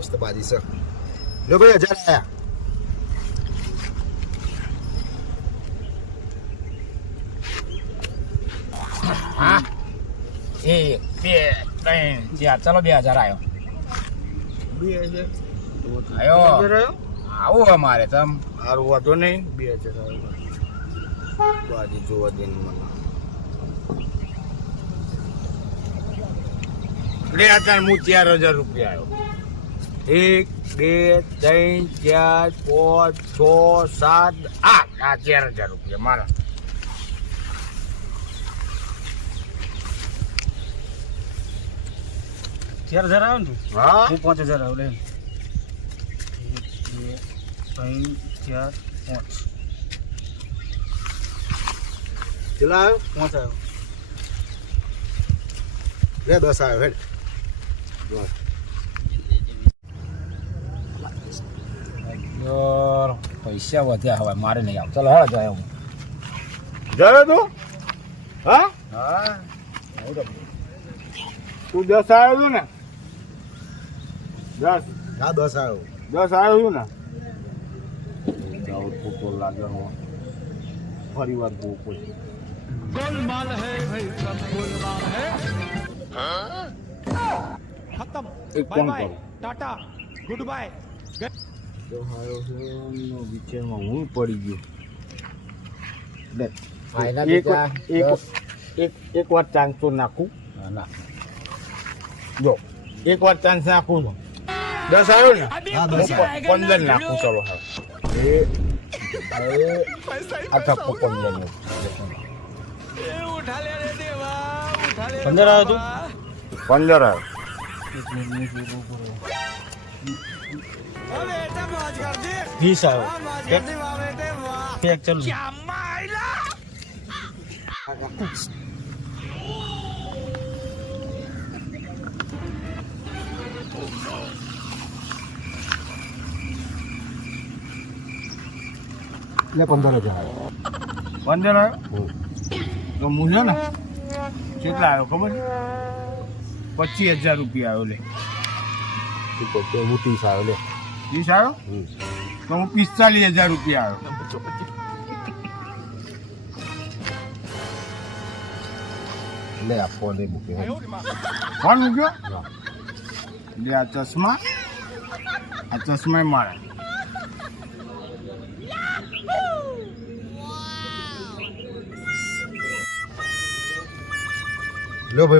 મસ્ત બાજી છે લો ભાઈ 1000 આયા હા 1 2 3 4 ચાલો 2000 આવ્યો 2000 આવ્યો આવું અમારે તમ હારું વાંધો નહીં 2000 આવ્યો બાજી જોવા દે મને લે અત્યારે હું 4000 રૂપિયા આવ્યો 1 2 3 4 5 6 7 8 આ 4000 રૂપિયા મારા 4000 આવ્યો ને તું હા હું 5000 આવ્યો લે 1 2 3 4 5 કેટલા આવ્યો 5 આવ્યો લે 10 આવ્યો હેડ યાર પૈસા વધ્યા હવે મારે નહીં આવ ચાલો હા જાય હું જયો તું હા હા તું 10 આવ્યો તું ને 10 હા 10 આવ્યો 10 આવ્યો તું ને જાવ ફોટો લાગ્યો ફરી વાર બહુ કોઈ गोलमाल है भाई सब गोलमाल है खत्म एक बाय कौन बाय करो? टाटा गुड बाय તો હારો નો વિચારમાં હું પડી ગયો લે ફાઇનલ એક વાર ચાન્સ તો નાખું ના જો એક વાર ચાન્સ નાખું તો 10 આવ્યો ને હા, 10 હું 15 નાખું ચલો હા એ આ થપ્પો 15 નો उठा ले रे देवा उठा ले 15 આવ્યો તું 15 આવ્યો अबे बेटा मौज कर दे 20 આવ્યો मौज कर दे वाह बेटे वाह પેક ચાલુ क्या माइला લે 15 આવ્યો 15 આવ્યો તો હું છે ને કેટલા આવ્યો ખબર છે 25000 રૂપિયા આવ્યો લે ઠીક છે હું 30 આવ્યો લે 30 આવ્યો તો હું 45000 રૂપિયા આવ્યો લે આ ફોન એ મૂક્યો ફોન મૂક્યો લે આ ચશ્મા મારા લો ભાઈ